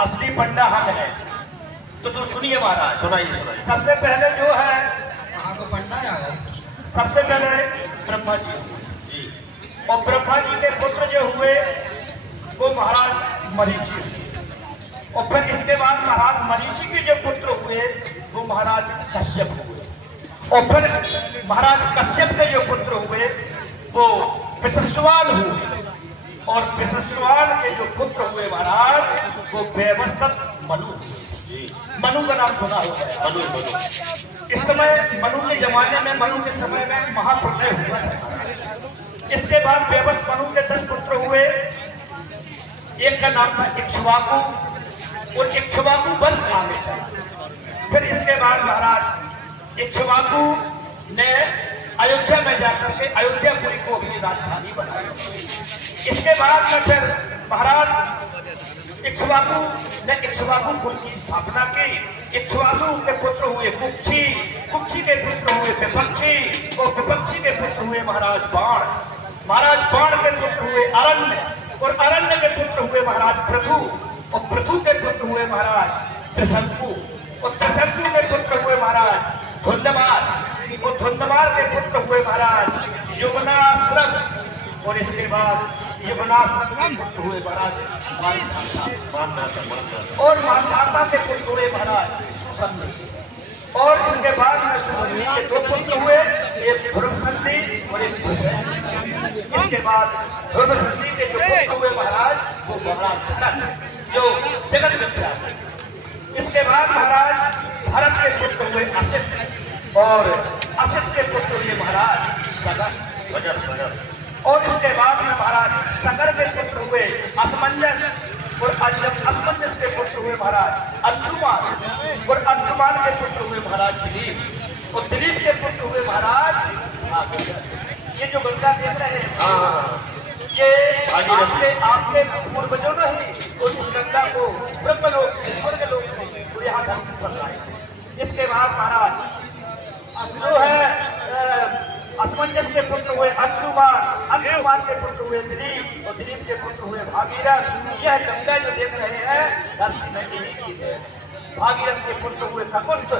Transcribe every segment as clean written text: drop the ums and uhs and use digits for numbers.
असली पंडा हम है। तो सुनिए महाराज, सुनाइए। सबसे पहले जो है पंडा आ गए। सबसे पहले ब्रह्मा जी, और ब्रह्मा जी के पुत्र जो हुए वो महाराज मरीचि, और फिर इसके बाद महाराज मरीचि के जो पुत्र हुए वो महाराज कश्यप हुए, और फिर महाराज कश्यप के जो पुत्र हुए वो विशस्वान हुए, और विशस्वान के जो पुत्र हुए महाराज वो व्यवस्थित मनु। मनु का नाम सुना होगा। इस समय मनु के जमाने में, मनु के समय में महाप्रलय हुआ है। इसके बाद व्यवस्थित मनु के 10 पुत्र हुए। एक का नाम था इक्ष्वाकु, और इक्ष्वाकु वंश आगे चला। फिर इसके बाद महाराज इक्ष्वाकु ने अयोध्या में जाकर के अयोध्यापुरी को अपनी राजधानी बनाई। इसके बाद में फिर महाराज इक्ष्वाकु ने इक्ष्वाकु कुल की स्थापना की। इक्ष्वाकु के पुत्र हुए कुक्षी, कुक्षी के पुत्र हुए विपक्षी, और विपक्षी के पुत्र हुए महाराज बाण, महाराज बाण के पुत्र हुए अरण्य, और अरण्य के पुत्र हुए महाराज पृथु, और पृथु के पुत्र हुए महाराज त्रिशंकु, और त्रिशंकु के पुत्र हुए महाराज धुंधमार, और धुंधमार के पुत्र हुए महाराज युवनाश्रम, और इसके बाद युवनाश्रम के पुत्र हुए महाराज और मानधाता के पुत्र हुए महाराज सुसंधि, और इसके बाद में सुसंधि के 2 पुत्र हुए, एक ध्रुवसंधि और एक भुजंधि। इसके बाद ध्रुवसंधि के जो पुत्र हुए महाराज वो महाराज जनक जो जगत विद्या। इसके बाद महाराज भरत के पुत्र हुए असित, और असित के पुत्र हुए महाराज सगर, और इसके बाद में महाराज सगर के पुत्र हुए असमंजस, और असमंजस के पुत्र हुए महाराज अंशुमान, और अंशुमान के पुत्र हुए महाराज दिलीप, और दिलीप के पुत्र हुए महाराज। ये जो गंगा देख रहे हैं ये आपके पूर्वजों ने ही उस गंगा को ब्रह्मलोक से, स्वर्गलोक से तो यहाँ धरती पर लाए। इसके बाद महाराज जो है असमंजस के पुत्र हुए अंशुमान, अंशुमान के पुत्र हुए दिलीप, और दिलीप के पुत्र हुए भागीरथ। यह गंगा जो देख रहे हैं धरती में यही की है। भागीरथ के पुत्र हुए ककुस्थ,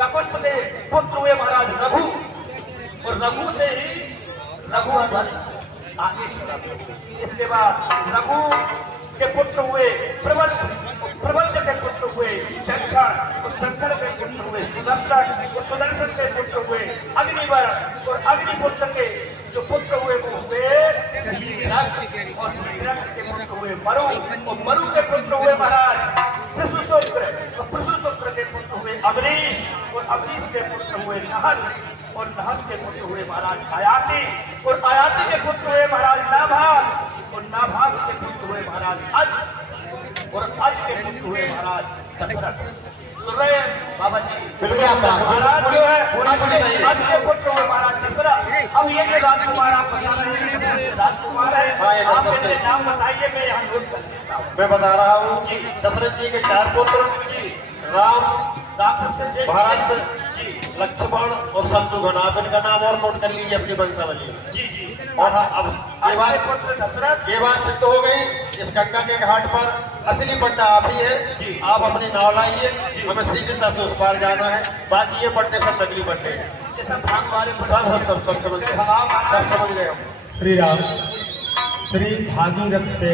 ककुस्थ के पुत्र हुए महाराज रघु, और रघु से ही रघुवंश आगे चला। इसके बाद रघु के पुत्र हुए प्रबल, प्रबल के पुत्र हुए शंकर, और शंकर के पुत्र हुए सुदर्शन, और सुदर्शन के पुत्र हुए अग्निवर, और अग्निपुत्र के जो पुत्र हुए वो हुए श्रीरंग, और श्रीरंग के पुत्र हुए मरु, और मरु के पुत्र हुए महाराज पृथुशुक्र, और पृथुशुक्र के पुत्र हुए अबरीश, और अबरीश के पुत्र हुए नहस, और नहस के पुत्र हुए महाराज आयाति, और आयाति के पुत्र हुए महाराज नाभाग, और नाभाग के पुत्र हुए महाराज अज, और अज के पुत्र हुए महाराज दशरथ। सुन रहे हैं बाबा जी? महाराज जो है अज के पुत्र हुए महाराज दशरथ। अब ये जो राजकुमार आप बता रहे हैं राजकुमार है, आप मेरे नाम बताइए, मैं यहाँ नोट कर देता हूँ। मैं बता रहा हूँ दशरथ जी के 4 पुत्र, राम, भरत, लक्ष्मण और शत्रुघ्न। आप इनका नाम और नोट कर लीजिए अपनी वंशावली। जी जी। और अब ये बात सिद्ध हो गई, इस गंगा के घाट पर असली पंडा आप ही है। आप अपनी नाव लाइए, हमें शीघ्रता से उस पार जाना है। बाकी ये पंडे सब नकली पंडे हैं, सब समझ गए हम। श्री राम श्री भागीरथ से